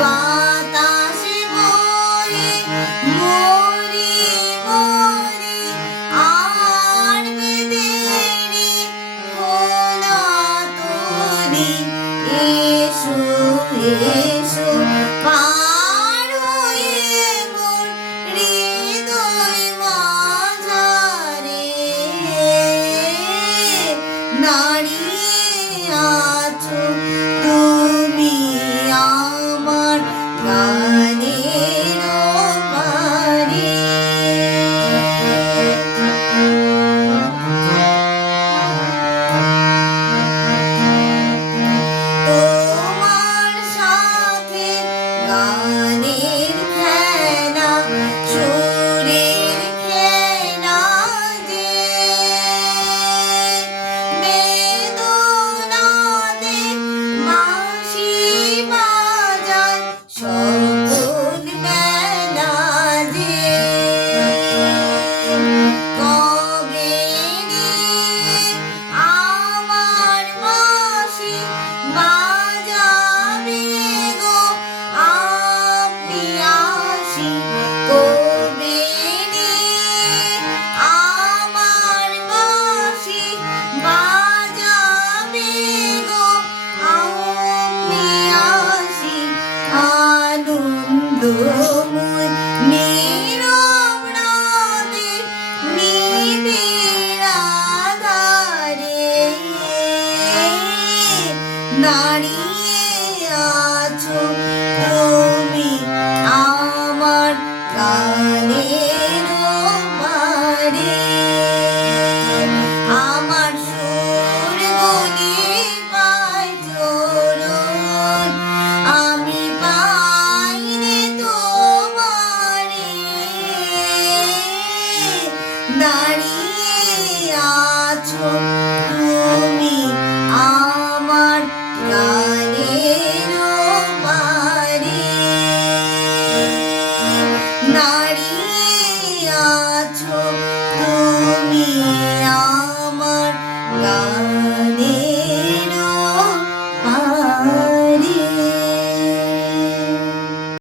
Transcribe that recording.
বাতাসে বয়ে মরি মরি আর বেদেরি খোলা তরি এসো এসো পার হয়ে মোর হৃদয় মাঝারে দাঁড়িয়ে আছো তুমি আমার গানের পারে। তোমার সাথে গানের খেলা সুরের খেলা যে বেদনাতে বাঁশি বাজায় সকল বেলা যে কবে নিয়ে আমার বাঁশি বাজাবে গো আপনি আসি কবে নিয়ে আমার বাঁশি বাজাবে গো আপনি আসি আনন্দময়